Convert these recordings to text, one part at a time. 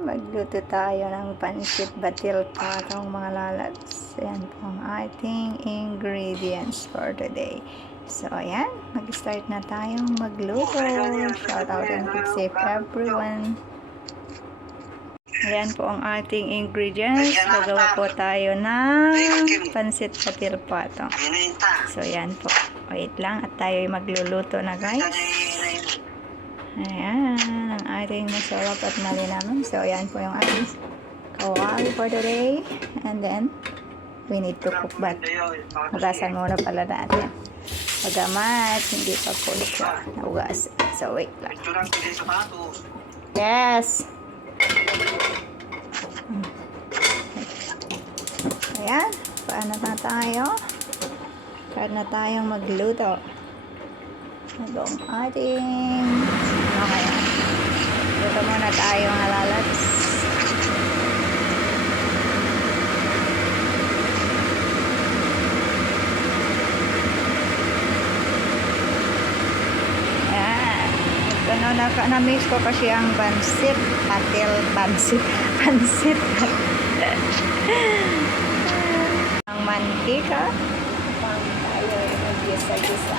magluto tayo ng pansit batil patong mga lalads. Ayan po ang ating ingredients for today. So, ayan, mag-start na tayong magluto. Shout out and keep safe everyone. Ayan po ang ating ingredients. Gagawa po tayo ng pansit batil patong. So, ayan po. Wait lang at tayo magluluto na, guys. Ayan, ang ating masarap at malinamnam. So, ayan po yung ating kawali for today. And then, we need to cook that. Hugasan muna pala natin. Pagamat, hindi pa po siya nahugas. So, wait lang. Yes! Ayan, paano na tayo? Start na tayong magluto. Ito ang ating ano kaya? Luto muna tayo mga lalads. Ayan. Ito na-miss ko kasi ang pansit. Pansit. Ang mantika. Pang tayo mag-gisa-gisa.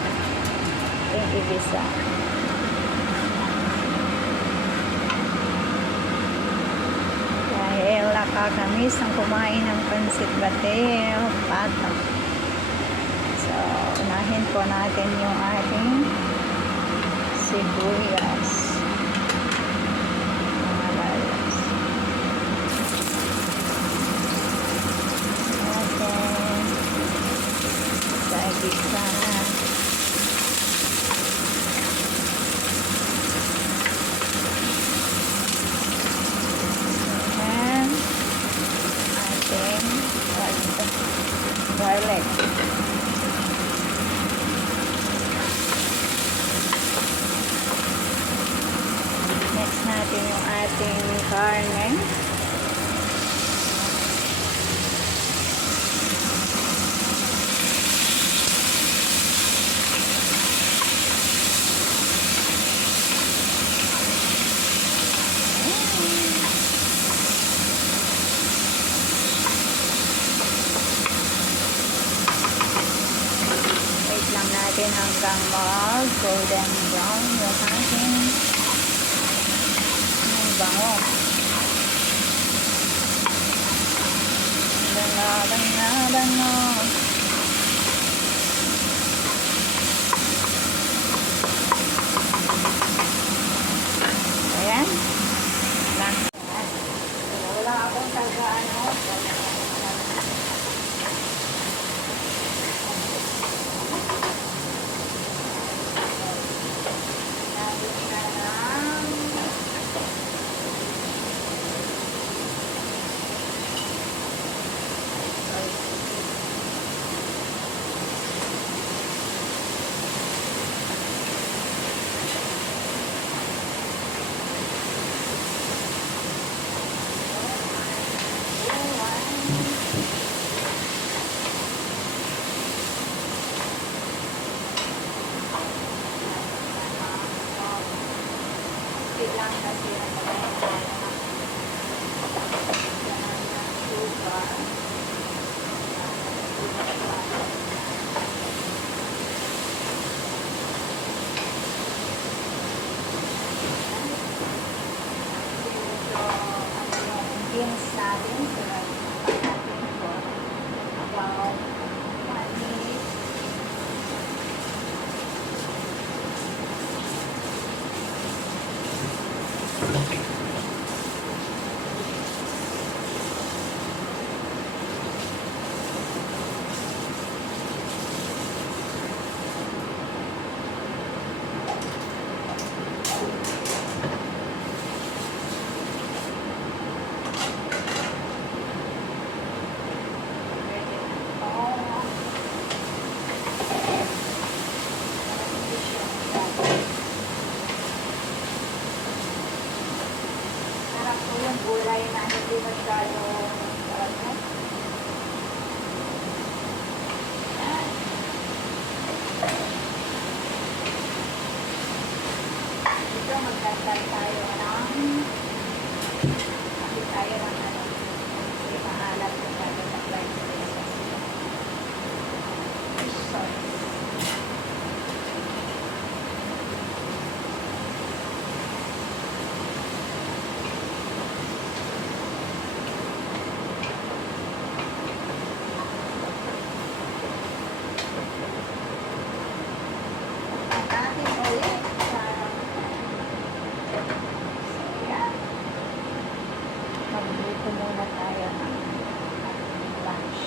Yung ibisa. Dahil nakakamiss ang kumain ng pansit batil patong. So, unahin po natin yung ating sibuyas. Mga lalas. Okay. Sa gisa na. Garlic. Next natin yung ating karne. Natin hanggang mag-golden brown yung ating bango. Bango. Ayan. Wala akong taga-ano. Lang kasi ang beans natin. So, natin po about 1 minute. Gulay na hindi masyado sarap. Dito magdagdag tayo ng Kumuna tayo ng lunch.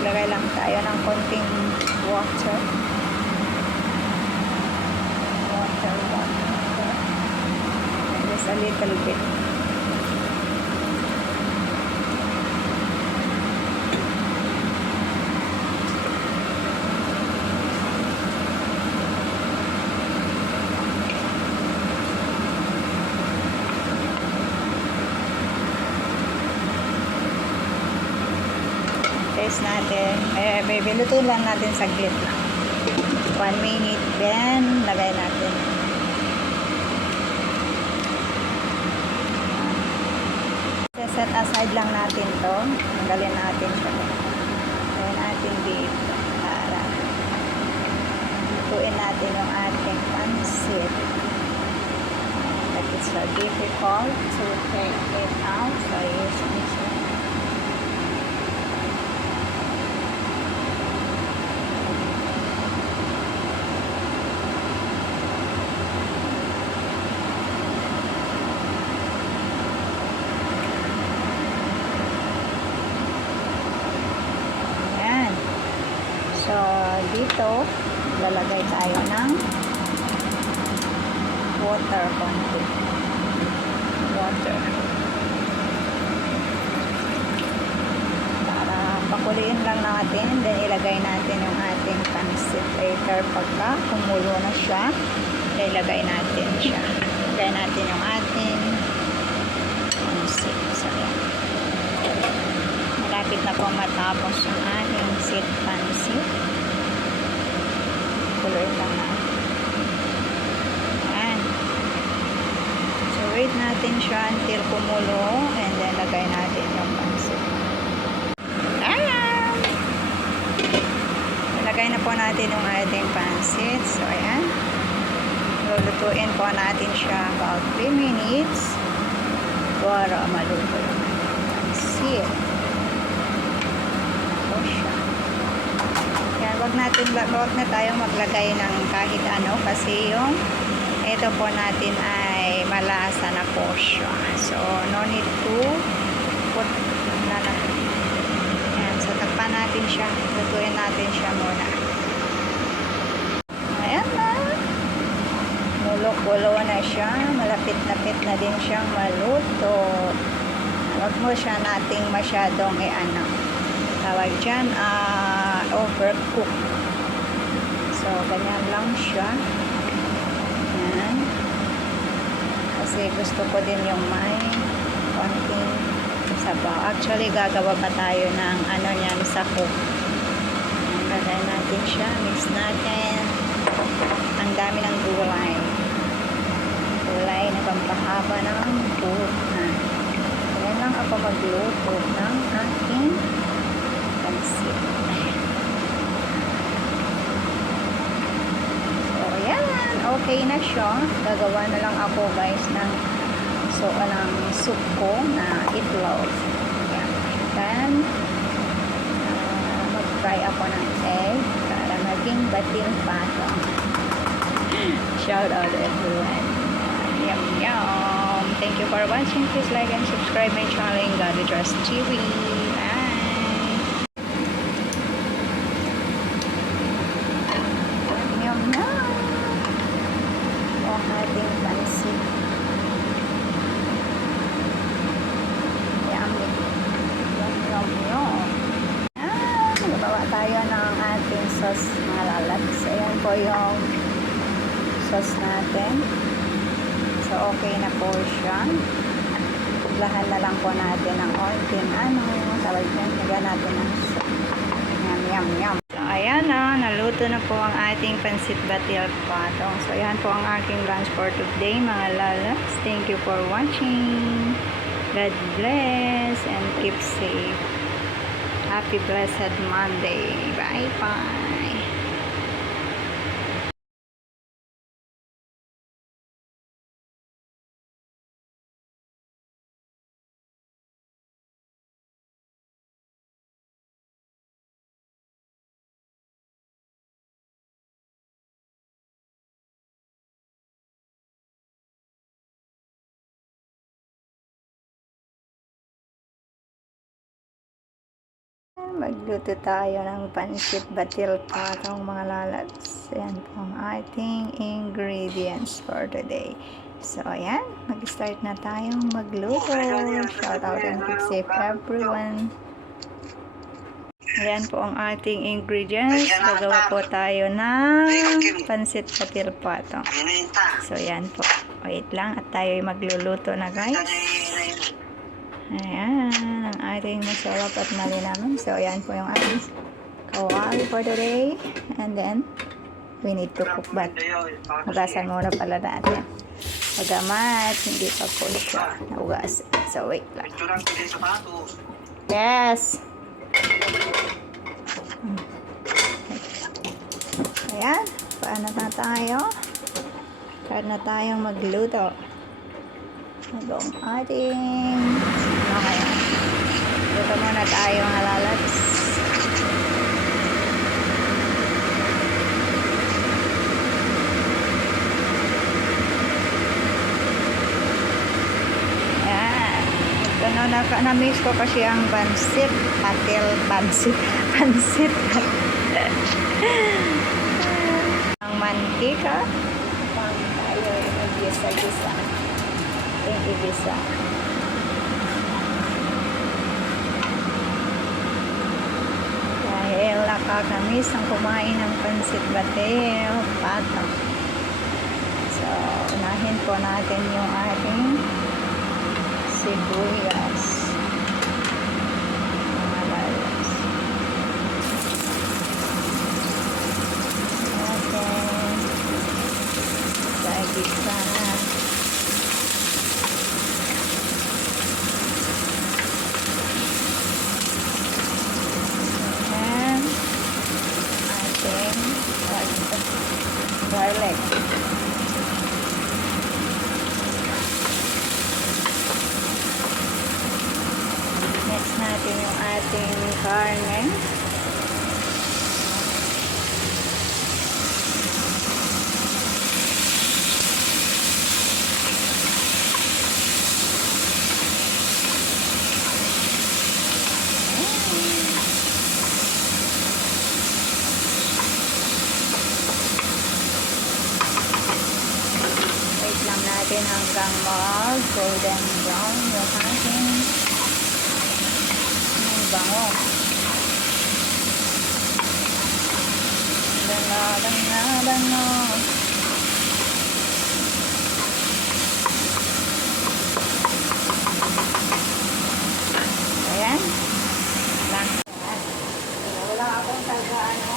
Maglagay lang tayo ng konting water. Water. And just a little bit. Test natin. Luto lang natin saglit lang. 1 minute. Then, lagay natin. Set aside lang natin to. Tanggalin natin siya. Tanggalin natin dito. Para lutuin natin yung ating pansit. But it's so difficult to take it out. So, use this one. So, dito, lalagay tayo ng water konti. Water. Para pakuliin lang natin, then ilagay natin yung ating pansit later. Pagka kumulo na siya, ilagay natin siya. Ilagay natin yung ating pansit. So, malapit na po matapos yung ating sit pansit. Kuloy lang natin. Ayan. So, wait natin siya until kumulo and then lagay natin yung pansit. Ayan! Lagay na po natin yung ating pansit. So, ayan. Lulutuin po natin siya about 3 minutes para maluto yung pansit. Wag na tayong maglagay ng kahit ano kasi yung ito po natin ay malasa na po siya. So, no need to put na lang. Ayan, so takpan natin siya. Lutuin natin siya muna. Ayan na. Mulo-kulo na siya. Malapit-lapit na din siyang maluto. Wag mo siya nating masyadong tawag dyan, overcook. So, ganyan lang siya. Yan. Kasi gusto ko din yung may konting sabaw. Actually, gagawa pa tayo ng niyan, sahog. Lagay natin siya. Mix natin. Ang dami ng gulay. Gulay na pampahaba ng buhay. Ganyan lang ako magluto ng aking pansit. So, yan. Okay na siya. Gagawa na lang ako, guys, ng soup ko na itlog. Yan. Then, mag-fry ako ng egg para maging batil patong. Shout out everyone. Yum, yum. Thank you for watching. Please like and subscribe my channel, Godly Trust TV. Ating pansit. Yummy. Yum, yum, yum. tayo ng ating sauce, mga lalabs. Ayan po yung sauce natin. So, okay na po siya. Lahan na lang po natin ng ontin. Tawag yan. Lagyan natin ng yum, yum, yum. So, ayan na. Naluto na po ang ating pansit batil patong. So, ayan po ang aking lunch for today, mga lalabs. Thank you for watching. God bless and keep safe. Happy blessed Monday. Bye-bye. Magluto tayo ng pansit batil patong, mga lalabs. Ayan po ang ating ingredients for today. So, ayan. Mag-start na tayong magluto. Shout out and keep safe everyone. Ayan po ang ating ingredients. Gagawa po tayo ng pansit batil patong. So, ayan po. Wait lang at tayo magluluto na, guys. Ayan, ang ating masarap at malinamnam. So, ayan po yung ating kawali for today. And then, we need to cook that. Hugasan muna pala natin. Pagamat, hindi pa po siya nahugas. So, wait lang. Yes! Ayan, paano na tayo? Start na tayong magluto. Ito ang ating okay. Luto muna tayo, mga lalabs. Ayan. Ito na-mix ko kasi ang pansit. Pansit. Ang mantika. Pang tayo mag-gisa-gisa. Igisa. Dahil nakakamis ang kumain ng pansit batil patong. So, unahin po natin yung ating sibuyas. Mga lalabs. Okay. Gisa. Garlic. Next natin yung ating karne. Natin hanggang mag-golden brown yung ating bango. Bango. Ayan. Wala akong taga-ano.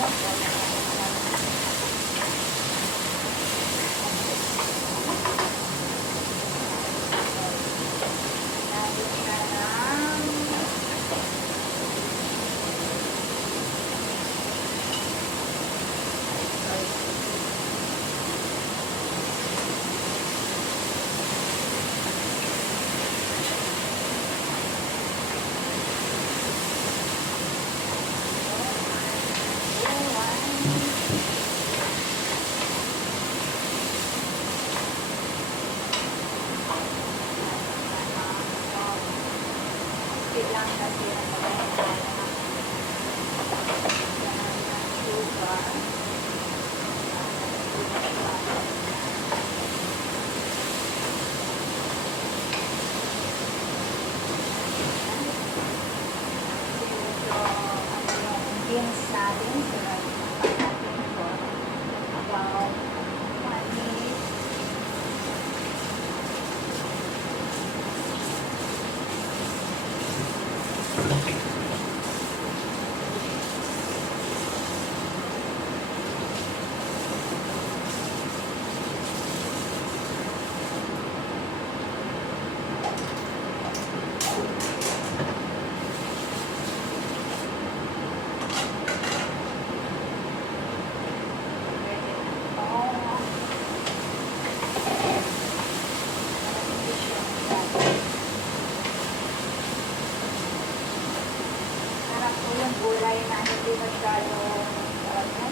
So, yung gulay na hindi masyado tawag na.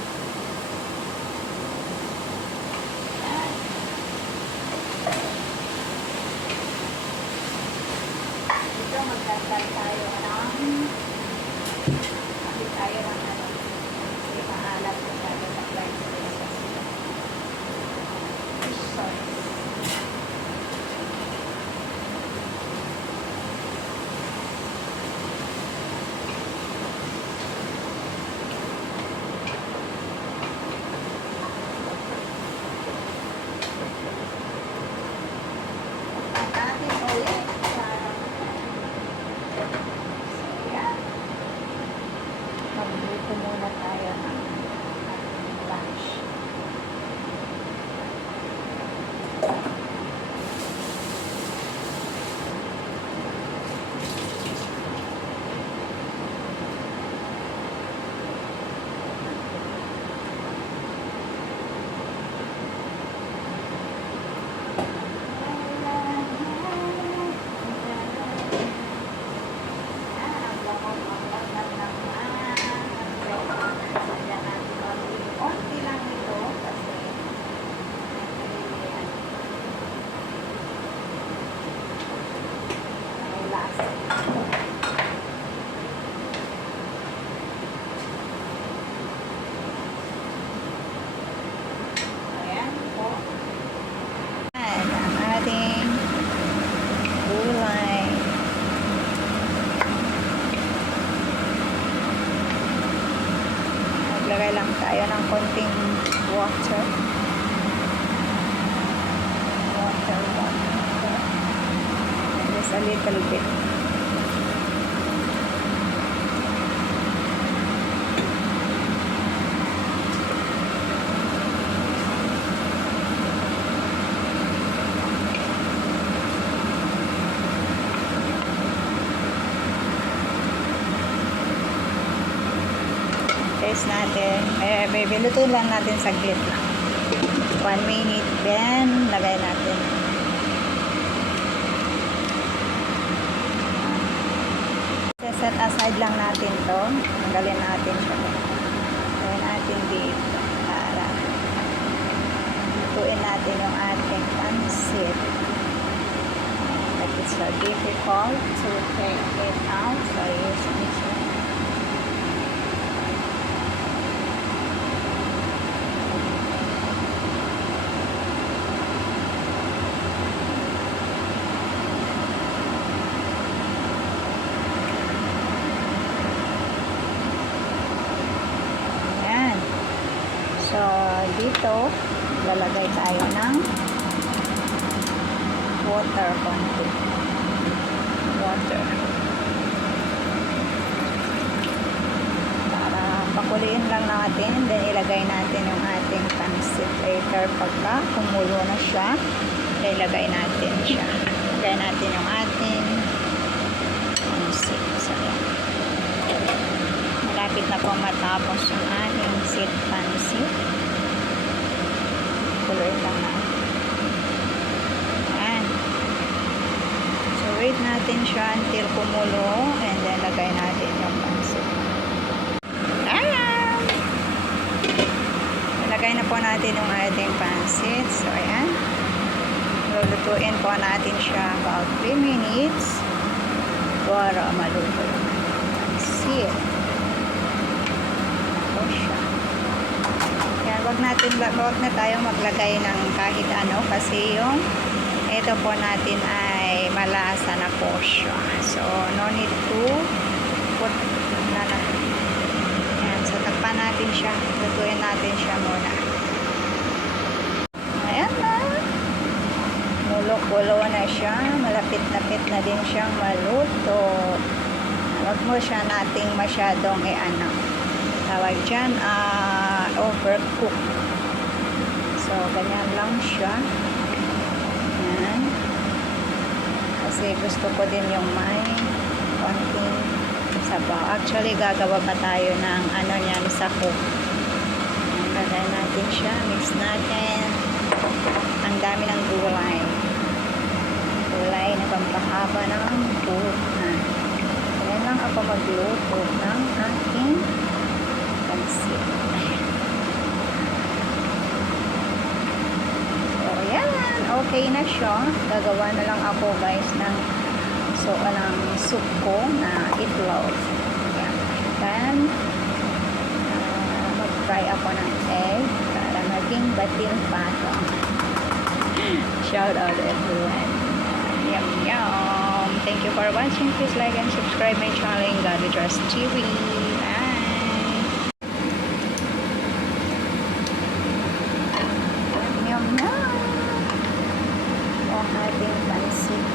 Yan. Dito magdagdag tayo ng kapit tayo ng ano. Kasi maalat ko tayo sa flight sauce. Sorry. Natin ulit. So, yan. Magluto muna tayo ng lunch. Ayan po. Ayan ang ating gulay. Maglagay lang tayo ng konting water. Water. Just a little bit. Taste natin. Bibiluto lang natin saglit lang. 1 minute. Then, lagay natin. Set aside lang natin to. Tanggalin natin siya. Lagay natin dito. Para lutuin natin yung ating pansit. Like it's so difficult to take it out. So, use this one. So, dito, lalagay tayo ng water konti. Water. Para pakuliin lang natin, then ilagay natin yung ating pansit later. Pagka kumulo na siya, ilagay natin siya. Ilagay natin yung ating pansit. So, yan. Malapit na pong matapos yung ating sit pansit. Kuloy lang natin. Ayan. So, wait natin siya until kumulo and then lagay natin yung pansit. Ayan! Lagay na po natin yung ating pansit. So, ayan. Lulutuin po natin siya about 3 minutes para maluto yung pansit. Wag na tayong maglagay ng kahit ano kasi yung ito po natin ay malasa na po siya. So, no need to put na natin. Ayan, so takpan natin siya. Lutuin natin siya muna. Ayan na. Mulo-kulo na siya. Malapit-lapit na din siyang maluto. Wag mo siya nating masyadong tawag dyan, overcook. So, ganyan lang siya. Yan. Kasi gusto ko din yung may konting sabaw. Actually, gagawa pa tayo ng niyan sa cook. Lagay natin siya. Mix natin. Ang dami ng gulay. Gulay na pampahaba ng buhay. Ganyan lang ako magluto ng okay na siya. Gagawa na lang ako guys ng soup ko na itlog. Yan. Then, mag-fry ako ng egg para maging batil patong. Shout out everyone. Yum yum. Thank you for watching. Please like and subscribe my channel, Godly Trust TV. Bye. Yum yum. Ang ating pansit.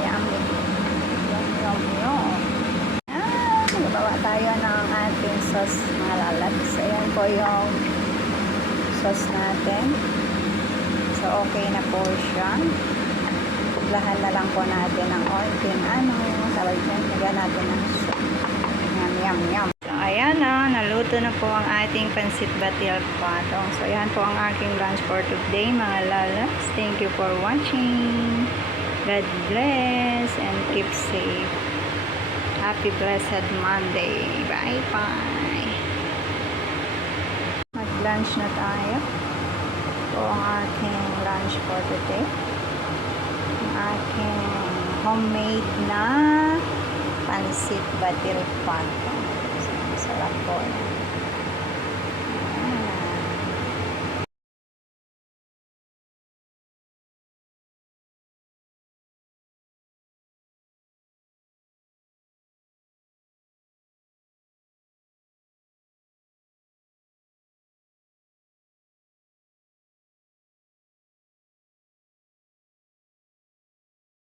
Yummy. Yum yum yum. Magawa tayo ng ating sauce mga lalabs. Ayan po yung sauce natin. So, okay na po siya. Lahan na lang po natin ng onting tawag dyan, lagyan natin ng soup. Yum, yum, yum. So, ayan na, naluto na po ang ating pansit batil patong. So, ayan po ang aking lunch for today, mga lalabs. Thank you for watching. God bless and keep safe. Happy blessed Monday. Bye-bye. Mag-lunch na tayo. Ito ang aking lunch for today. Ang aking homemade na pansit batil patong. So, sarap po.